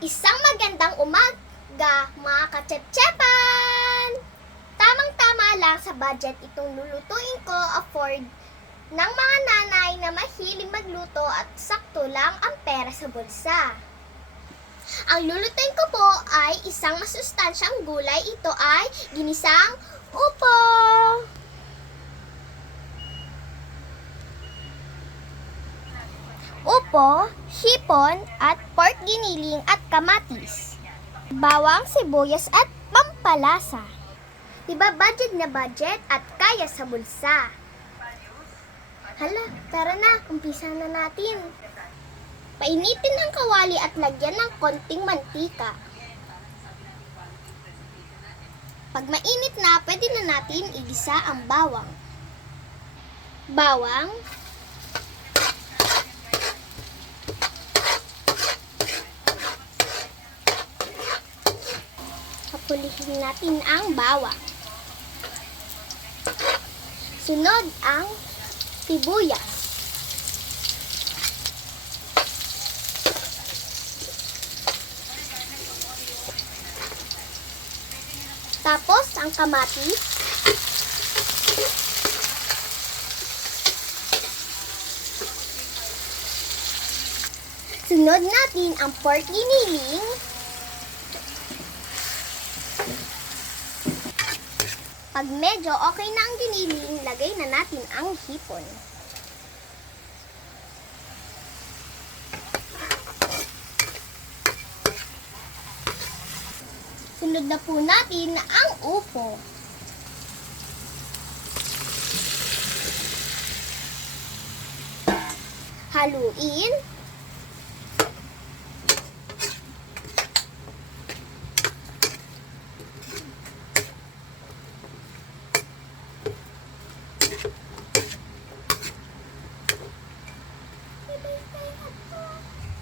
Isang magandang umaga, mga katsep-tsepan! Tamang-tama lang sa budget itong lulutuin ko, afford ng mga nanay na mahilig magluto at sakto lang ang pera sa bulsa. Ang lulutuin ko po ay isang masustansyang gulay. Ito ay ginisang upo. Upo, hipon, at pork giniling at kamatis. Bawang, sibuyas at pampalasa. Diba budget na budget at kaya sa bulsa? Hala, tara na, umpisa na natin. Painitin ang kawali at lagyan ng konting mantika. Pag mainit na, pwede na natin igisa ang bawang. Bawang, hapulihin natin ang bawang. Sunod ang sibuyas. Tapos ang kamatis. Sunod natin ang pork giniling. Pag medyo okay na ang giniling, lagay na natin ang hipon. Sunod na po natin ang upo. Haluin.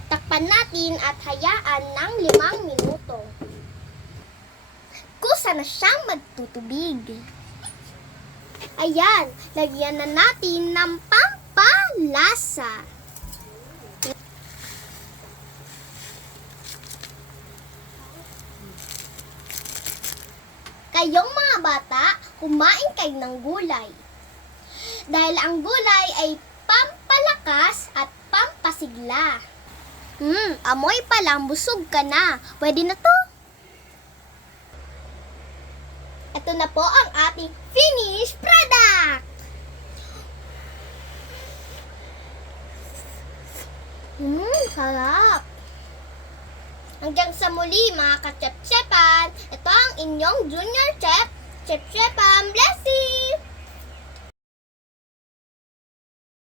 Takpan natin at hayaan ng 5 minuto. Kusa na siyang magtutubig. Ayan, lagyan na natin ng pampalasa. Kayong mga bata, kumain kayo ng gulay. Dahil ang gulay ay pampalakas at pampasigla. Amoy pa lang, busog ka na. Pwede na to. Ito na po ang ating finished product. Sarap. Hanggang sa muli mga ka-chef-chepan, ito ang inyong junior chef, Chef Chepan. Blessings!